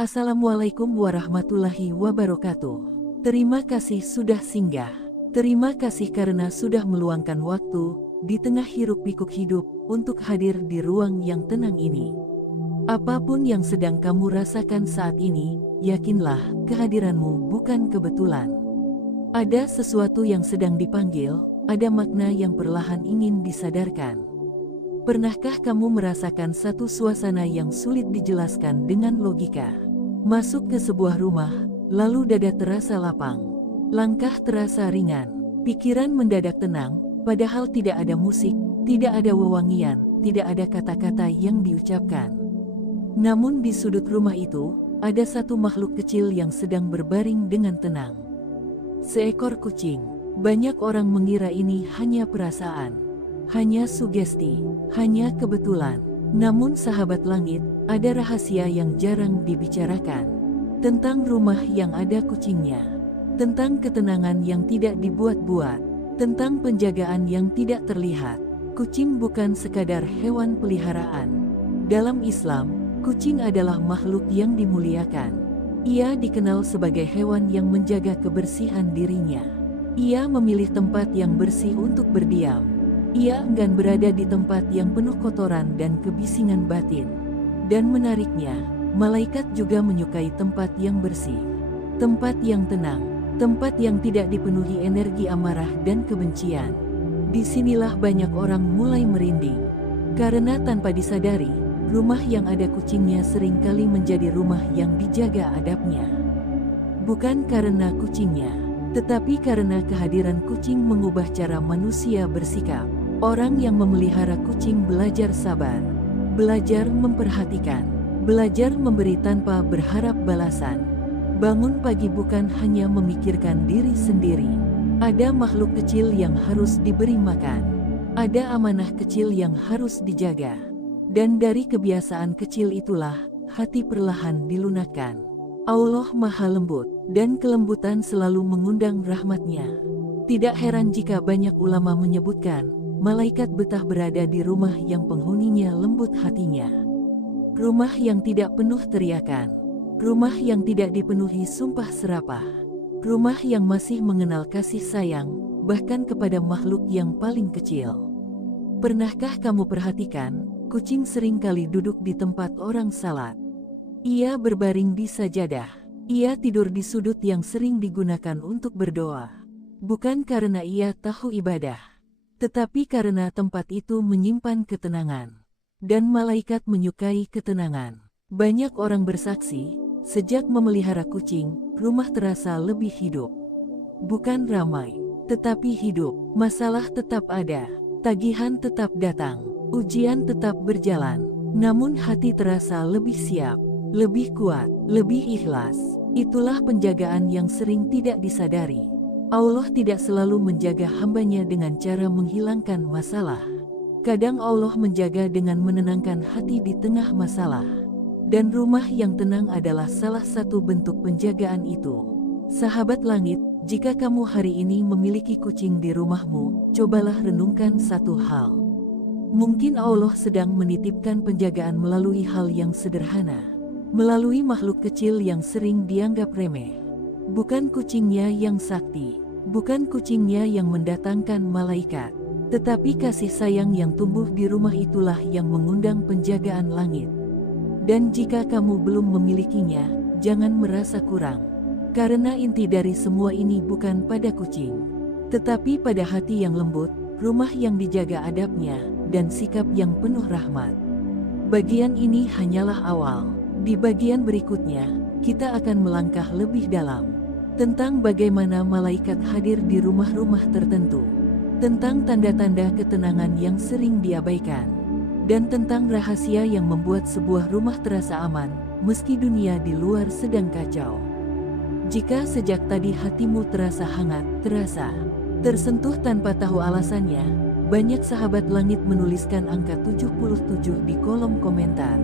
Assalamualaikum warahmatullahi wabarakatuh. Terima kasih sudah singgah. Terima kasih karena sudah meluangkan waktu di tengah hiruk-pikuk hidup untuk hadir di ruang yang tenang ini. Apapun yang sedang kamu rasakan saat ini, yakinlah kehadiranmu bukan kebetulan. Ada sesuatu yang sedang dipanggil, ada makna yang perlahan ingin disadarkan. Pernahkah kamu merasakan satu suasana yang sulit dijelaskan dengan logika? Masuk ke sebuah rumah, lalu dada terasa lapang. Langkah terasa ringan, pikiran mendadak tenang, padahal tidak ada musik, tidak ada wewangian, tidak ada kata-kata yang diucapkan. Namun di sudut rumah itu, ada satu makhluk kecil yang sedang berbaring dengan tenang. Seekor kucing. Banyak orang mengira ini hanya perasaan, hanya sugesti, hanya kebetulan. Namun sahabat langit, ada rahasia yang jarang dibicarakan. Tentang rumah yang ada kucingnya. Tentang ketenangan yang tidak dibuat-buat. Tentang penjagaan yang tidak terlihat. Kucing bukan sekadar hewan peliharaan. Dalam Islam, kucing adalah makhluk yang dimuliakan. Ia dikenal sebagai hewan yang menjaga kebersihan dirinya. Ia memilih tempat yang bersih untuk berdiam. Ia enggan berada di tempat yang penuh kotoran dan kebisingan batin. Dan menariknya, malaikat juga menyukai tempat yang bersih. Tempat yang tenang, tempat yang tidak dipenuhi energi amarah dan kebencian. Disinilah banyak orang mulai merinding. Karena tanpa disadari, rumah yang ada kucingnya seringkali menjadi rumah yang dijaga adabnya. Bukan karena kucingnya, tetapi karena kehadiran kucing mengubah cara manusia bersikap. Orang yang memelihara kucing belajar sabar, belajar memperhatikan, belajar memberi tanpa berharap balasan. Bangun pagi bukan hanya memikirkan diri sendiri. Ada makhluk kecil yang harus diberi makan. Ada amanah kecil yang harus dijaga. Dan dari kebiasaan kecil itulah, hati perlahan dilunakkan. Allah Maha Lembut, dan kelembutan selalu mengundang rahmat-Nya. Tidak heran jika banyak ulama menyebutkan, malaikat betah berada di rumah yang penghuninya lembut hatinya. Rumah yang tidak penuh teriakan. Rumah yang tidak dipenuhi sumpah serapah. Rumah yang masih mengenal kasih sayang, bahkan kepada makhluk yang paling kecil. Pernahkah kamu perhatikan, kucing seringkali duduk di tempat orang salat. Ia berbaring di sajadah. Ia tidur di sudut yang sering digunakan untuk berdoa. Bukan karena ia tahu ibadah, tetapi karena tempat itu menyimpan ketenangan. Dan malaikat menyukai ketenangan. Banyak orang bersaksi, sejak memelihara kucing, rumah terasa lebih hidup. Bukan ramai, tetapi hidup. Masalah tetap ada, tagihan tetap datang, ujian tetap berjalan. Namun hati terasa lebih siap, lebih kuat, lebih ikhlas. Itulah penjagaan yang sering tidak disadari. Allah tidak selalu menjaga hambanya dengan cara menghilangkan masalah. Kadang Allah menjaga dengan menenangkan hati di tengah masalah. Dan rumah yang tenang adalah salah satu bentuk penjagaan itu. Sahabat langit, jika kamu hari ini memiliki kucing di rumahmu, cobalah renungkan satu hal. Mungkin Allah sedang menitipkan penjagaan melalui hal yang sederhana. Melalui makhluk kecil yang sering dianggap remeh. Bukan kucingnya yang sakti, bukan kucingnya yang mendatangkan malaikat, tetapi kasih sayang yang tumbuh di rumah itulah yang mengundang penjagaan langit. Dan jika kamu belum memilikinya, jangan merasa kurang. Karena inti dari semua ini bukan pada kucing, tetapi pada hati yang lembut, rumah yang dijaga adabnya, dan sikap yang penuh rahmat. Bagian ini hanyalah awal. Di bagian berikutnya, kita akan melangkah lebih dalam. Tentang bagaimana malaikat hadir di rumah-rumah tertentu. Tentang tanda-tanda ketenangan yang sering diabaikan. Dan tentang rahasia yang membuat sebuah rumah terasa aman, meski dunia di luar sedang kacau. Jika sejak tadi hatimu terasa hangat, terasa tersentuh tanpa tahu alasannya, banyak sahabat langit menuliskan angka 77 di kolom komentar.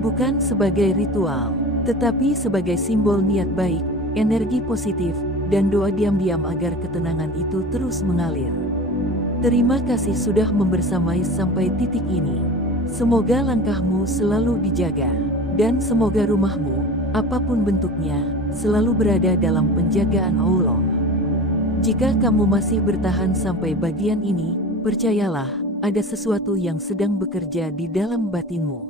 Bukan sebagai ritual, tetapi sebagai simbol niat baik, energi positif, dan doa diam-diam agar ketenangan itu terus mengalir. Terima kasih sudah membersamai sampai titik ini. Semoga langkahmu selalu dijaga, dan semoga rumahmu apapun bentuknya, selalu berada dalam penjagaan Allah. Jika kamu masih bertahan sampai bagian ini, percayalah, ada sesuatu yang sedang bekerja di dalam batinmu.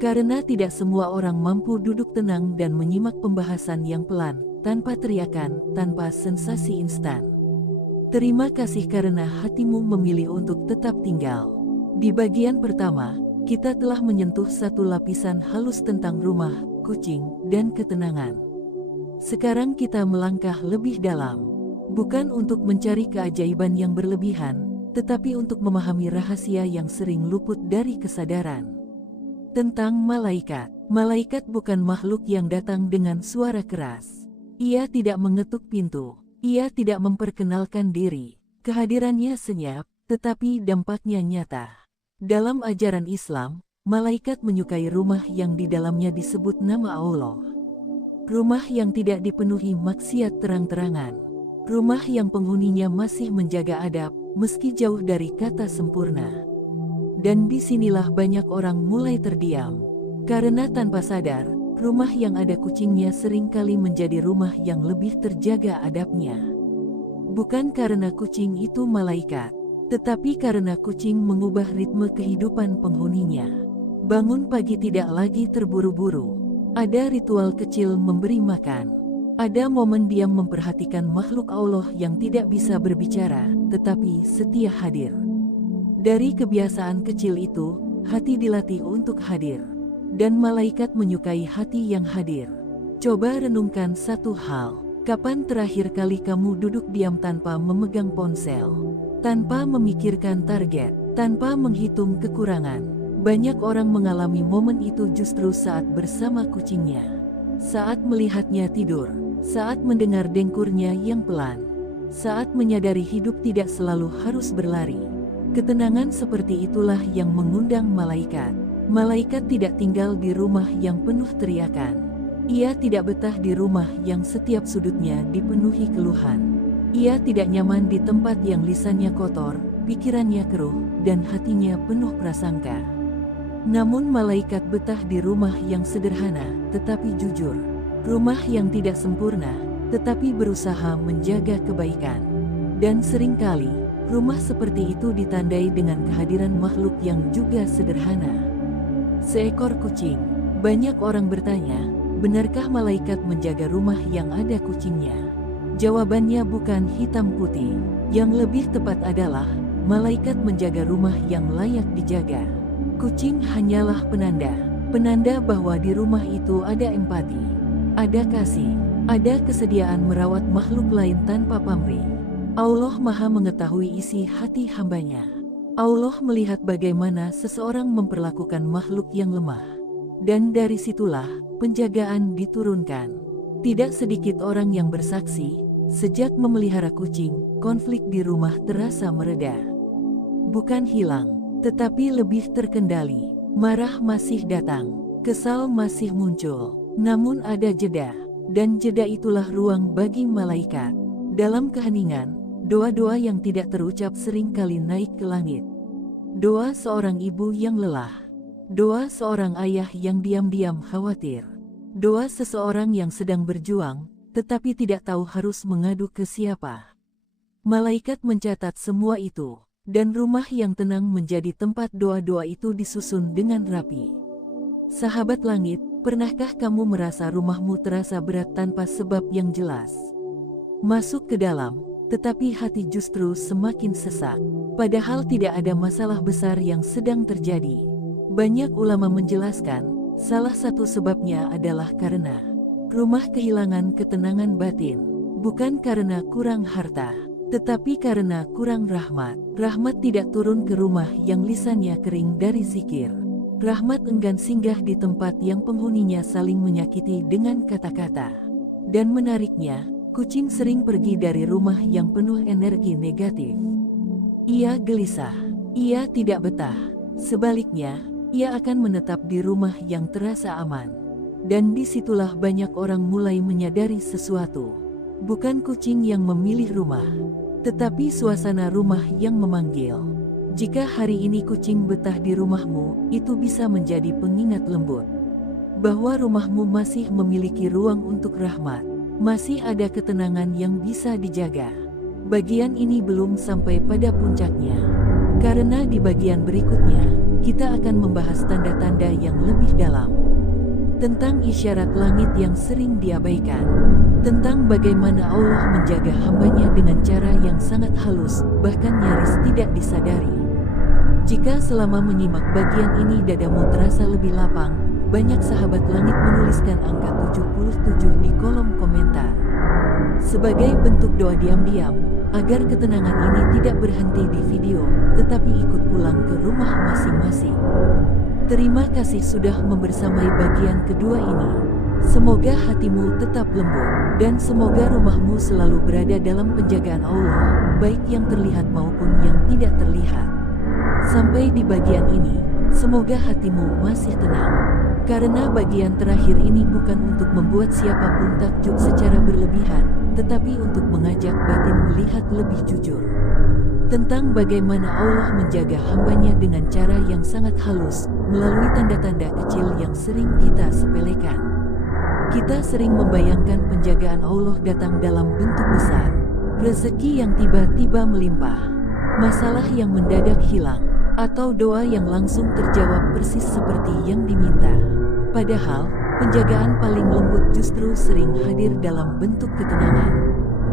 Karena tidak semua orang mampu duduk tenang dan menyimak pembahasan yang pelan, tanpa teriakan, tanpa sensasi instan. Terima kasih karena hatimu memilih untuk tetap tinggal. Di bagian pertama, kita telah menyentuh satu lapisan halus tentang rumah, kucing, dan ketenangan. Sekarang kita melangkah lebih dalam. Bukan untuk mencari keajaiban yang berlebihan, tetapi untuk memahami rahasia yang sering luput dari kesadaran. Tentang malaikat. Malaikat bukan makhluk yang datang dengan suara keras. Ia tidak mengetuk pintu. Ia tidak memperkenalkan diri. Kehadirannya senyap, tetapi dampaknya nyata. Dalam ajaran Islam, malaikat menyukai rumah yang di dalamnya disebut nama Allah. Rumah yang tidak dipenuhi maksiat terang-terangan. Rumah yang penghuninya masih menjaga adab, meski jauh dari kata sempurna. Dan disinilah banyak orang mulai terdiam. Karena tanpa sadar, rumah yang ada kucingnya seringkali menjadi rumah yang lebih terjaga adabnya. Bukan karena kucing itu malaikat, tetapi karena kucing mengubah ritme kehidupan penghuninya. Bangun pagi tidak lagi terburu-buru. Ada ritual kecil memberi makan. Ada momen diam memperhatikan makhluk Allah yang tidak bisa berbicara, tetapi setia hadir. Dari kebiasaan kecil itu, hati dilatih untuk hadir. Dan malaikat menyukai hati yang hadir. Coba renungkan satu hal. Kapan terakhir kali kamu duduk diam tanpa memegang ponsel? Tanpa memikirkan target, tanpa menghitung kekurangan. Banyak orang mengalami momen itu justru saat bersama kucingnya. Saat melihatnya tidur. Saat mendengar dengkurnya yang pelan, saat menyadari hidup tidak selalu harus berlari. Ketenangan seperti itulah yang mengundang malaikat. Malaikat tidak tinggal di rumah yang penuh teriakan. Ia tidak betah di rumah yang setiap sudutnya dipenuhi keluhan. Ia tidak nyaman di tempat yang lisannya kotor, pikirannya keruh, dan hatinya penuh prasangka. Namun malaikat betah di rumah yang sederhana, tetapi jujur. Rumah yang tidak sempurna, tetapi berusaha menjaga kebaikan. Dan seringkali, rumah seperti itu ditandai dengan kehadiran makhluk yang juga sederhana. Seekor kucing. Banyak orang bertanya, benarkah malaikat menjaga rumah yang ada kucingnya? Jawabannya bukan hitam putih. Yang lebih tepat adalah, malaikat menjaga rumah yang layak dijaga. Kucing hanyalah penanda. Penanda bahwa di rumah itu ada empati. Ada kasih, ada kesediaan merawat makhluk lain tanpa pamrih. Allah Maha mengetahui isi hati hambanya. Allah melihat bagaimana seseorang memperlakukan makhluk yang lemah. Dan dari situlah, penjagaan diturunkan. Tidak sedikit orang yang bersaksi, sejak memelihara kucing, konflik di rumah terasa mereda. Bukan hilang, tetapi lebih terkendali. Marah masih datang, kesal masih muncul. Namun ada jeda, dan jeda itulah ruang bagi malaikat. Dalam keheningan, doa-doa yang tidak terucap seringkali naik ke langit. Doa seorang ibu yang lelah. Doa seorang ayah yang diam-diam khawatir. Doa seseorang yang sedang berjuang, tetapi tidak tahu harus mengadu ke siapa. Malaikat mencatat semua itu, dan rumah yang tenang menjadi tempat doa-doa itu disusun dengan rapi. Sahabat langit, pernahkah kamu merasa rumahmu terasa berat tanpa sebab yang jelas? Masuk ke dalam, tetapi hati justru semakin sesak. Padahal tidak ada masalah besar yang sedang terjadi. Banyak ulama menjelaskan, salah satu sebabnya adalah karena rumah kehilangan ketenangan batin. Bukan karena kurang harta, tetapi karena kurang rahmat. Rahmat tidak turun ke rumah yang lisannya kering dari zikir. Rahmat enggan singgah di tempat yang penghuninya saling menyakiti dengan kata-kata. Dan menariknya, kucing sering pergi dari rumah yang penuh energi negatif. Ia gelisah, ia tidak betah. Sebaliknya, ia akan menetap di rumah yang terasa aman. Dan disitulah banyak orang mulai menyadari sesuatu. Bukan kucing yang memilih rumah, tetapi suasana rumah yang memanggil. Jika hari ini kucing betah di rumahmu, itu bisa menjadi pengingat lembut. bahwa rumahmu masih memiliki ruang untuk rahmat. Masih ada ketenangan yang bisa dijaga. Bagian ini belum sampai pada puncaknya. Karena di bagian berikutnya, kita akan membahas tanda-tanda yang lebih dalam. Tentang isyarat langit yang sering diabaikan. Tentang bagaimana Allah menjaga hambanya dengan cara yang sangat halus, bahkan nyaris tidak disadari. Jika selama menyimak bagian ini dadamu terasa lebih lapang, banyak sahabat langit menuliskan angka 77 di kolom komentar. Sebagai bentuk doa diam-diam, agar ketenangan ini tidak berhenti di video, tetapi ikut pulang ke rumah masing-masing. Terima kasih sudah membersamai bagian kedua ini. Semoga hatimu tetap lembut, dan semoga rumahmu selalu berada dalam penjagaan Allah, baik yang terlihat maupun yang tidak terlihat. Sampai di bagian ini, semoga hatimu masih tenang. Karena bagian terakhir ini bukan untuk membuat siapapun takjub secara berlebihan, tetapi untuk mengajak batin melihat lebih jujur. Tentang bagaimana Allah menjaga hambanya dengan cara yang sangat halus, melalui tanda-tanda kecil yang sering kita sepelekan. Kita sering membayangkan penjagaan Allah datang dalam bentuk besar. Rezeki yang tiba-tiba melimpah. Masalah yang mendadak hilang. Atau doa yang langsung terjawab persis seperti yang diminta. Padahal, penjagaan paling lembut justru sering hadir dalam bentuk ketenangan.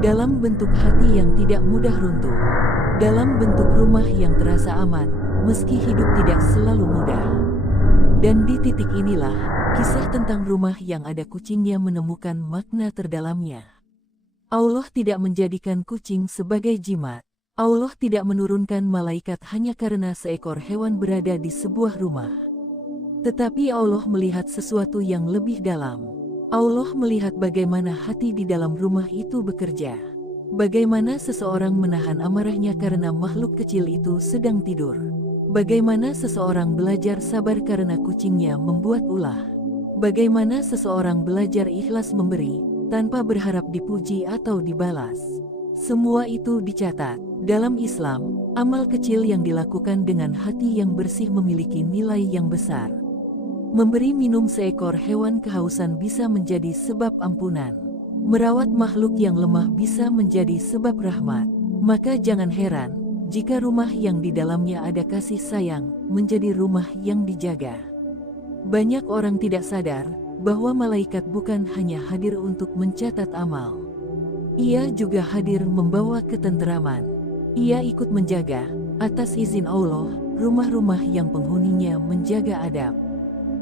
Dalam bentuk hati yang tidak mudah runtuh. Dalam bentuk rumah yang terasa aman, meski hidup tidak selalu mudah. Dan di titik inilah, kisah tentang rumah yang ada kucingnya menemukan makna terdalamnya. Allah tidak menjadikan kucing sebagai jimat. Allah tidak menurunkan malaikat hanya karena seekor hewan berada di sebuah rumah. Tetapi Allah melihat sesuatu yang lebih dalam. Allah melihat bagaimana hati di dalam rumah itu bekerja. Bagaimana seseorang menahan amarahnya karena makhluk kecil itu sedang tidur. Bagaimana seseorang belajar sabar karena kucingnya membuat ulah. Bagaimana seseorang belajar ikhlas memberi, tanpa berharap dipuji atau dibalas. Semua itu dicatat. Dalam Islam, amal kecil yang dilakukan dengan hati yang bersih memiliki nilai yang besar. Memberi minum seekor hewan kehausan bisa menjadi sebab ampunan. Merawat makhluk yang lemah bisa menjadi sebab rahmat. Maka jangan heran, jika rumah yang di dalamnya ada kasih sayang, menjadi rumah yang dijaga. Banyak orang tidak sadar, bahwa malaikat bukan hanya hadir untuk mencatat amal. Ia juga hadir membawa ketenteraman. Ia ikut menjaga, atas izin Allah, rumah-rumah yang penghuninya menjaga adab.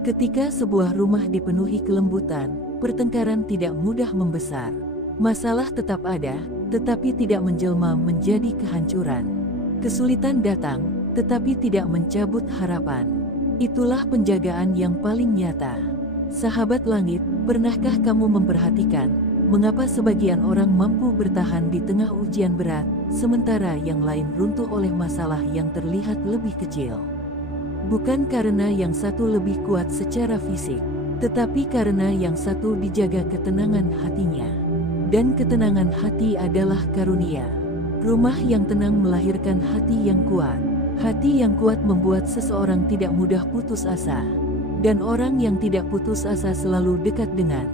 Ketika sebuah rumah dipenuhi kelembutan, pertengkaran tidak mudah membesar. Masalah tetap ada, tetapi tidak menjelma menjadi kehancuran. Kesulitan datang, tetapi tidak mencabut harapan. Itulah penjagaan yang paling nyata. Sahabat langit, pernahkah kamu memperhatikan, mengapa sebagian orang mampu bertahan di tengah ujian berat, sementara yang lain runtuh oleh masalah yang terlihat lebih kecil? Bukan karena yang satu lebih kuat secara fisik, tetapi karena yang satu dijaga ketenangan hatinya. Dan ketenangan hati adalah karunia. Rumah yang tenang melahirkan hati yang kuat. Hati yang kuat membuat seseorang tidak mudah putus asa. Dan orang yang tidak putus asa selalu dekat dengan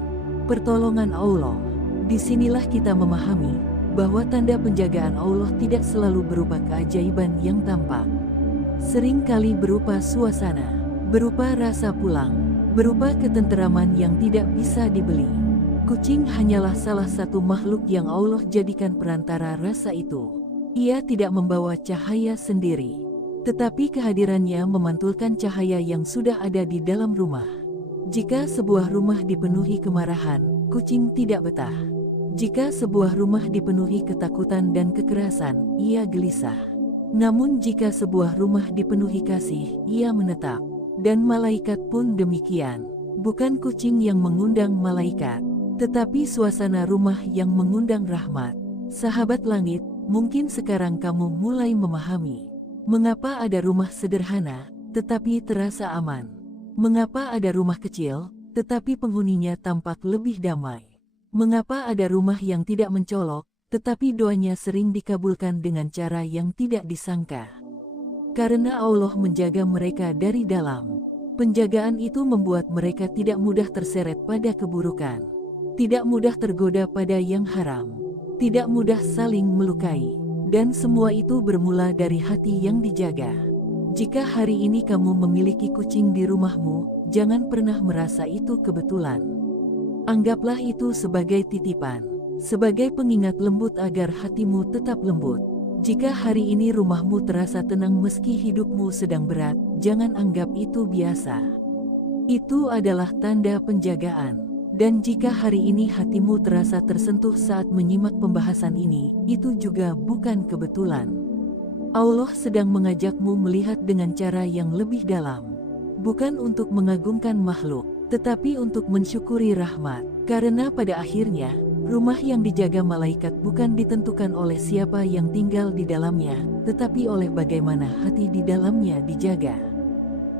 pertolongan Allah. Disinilah kita memahami bahwa tanda penjagaan Allah tidak selalu berupa keajaiban yang tampak. Seringkali berupa suasana, berupa rasa pulang, berupa ketenteraman yang tidak bisa dibeli. Kucing hanyalah salah satu makhluk yang Allah jadikan perantara rasa itu. Ia tidak membawa cahaya sendiri, tetapi kehadirannya memantulkan cahaya yang sudah ada di dalam rumah. Jika sebuah rumah dipenuhi kemarahan, kucing tidak betah. Jika sebuah rumah dipenuhi ketakutan dan kekerasan, ia gelisah. Namun jika sebuah rumah dipenuhi kasih, ia menetap. Dan malaikat pun demikian. Bukan kucing yang mengundang malaikat, tetapi suasana rumah yang mengundang rahmat. Sahabat langit, mungkin sekarang kamu mulai memahami mengapa ada rumah sederhana, tetapi terasa aman. Mengapa ada rumah kecil, tetapi penghuninya tampak lebih damai. Mengapa ada rumah yang tidak mencolok, tetapi doanya sering dikabulkan dengan cara yang tidak disangka. Karena Allah menjaga mereka dari dalam. Penjagaan itu membuat mereka tidak mudah terseret pada keburukan, tidak mudah tergoda pada yang haram, tidak mudah saling melukai, dan semua itu bermula dari hati yang dijaga. Jika hari ini kamu memiliki kucing di rumahmu, jangan pernah merasa itu kebetulan. Anggaplah itu sebagai titipan, sebagai pengingat lembut agar hatimu tetap lembut. Jika hari ini rumahmu terasa tenang meski hidupmu sedang berat, jangan anggap itu biasa. Itu adalah tanda penjagaan. Dan jika hari ini hatimu terasa tersentuh saat menyimak pembahasan ini, itu juga bukan kebetulan. Allah sedang mengajakmu melihat dengan cara yang lebih dalam. Bukan untuk mengagungkan makhluk, tetapi untuk mensyukuri rahmat. Karena pada akhirnya, rumah yang dijaga malaikat bukan ditentukan oleh siapa yang tinggal di dalamnya, tetapi oleh bagaimana hati di dalamnya dijaga.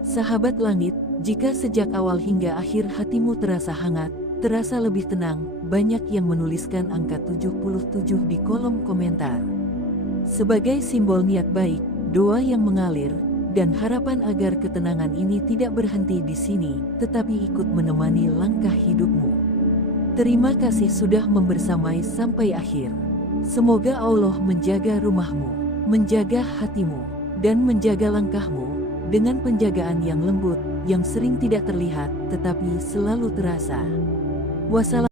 Sahabat langit, jika sejak awal hingga akhir hatimu terasa hangat, terasa lebih tenang, banyak yang menuliskan angka 77 di kolom komentar. Sebagai simbol niat baik, doa yang mengalir, dan harapan agar ketenangan ini tidak berhenti di sini, tetapi ikut menemani langkah hidupmu. Terima kasih sudah membersamai sampai akhir. Semoga Allah menjaga rumahmu, menjaga hatimu, dan menjaga langkahmu dengan penjagaan yang lembut, yang sering tidak terlihat, tetapi selalu terasa. Wassalam.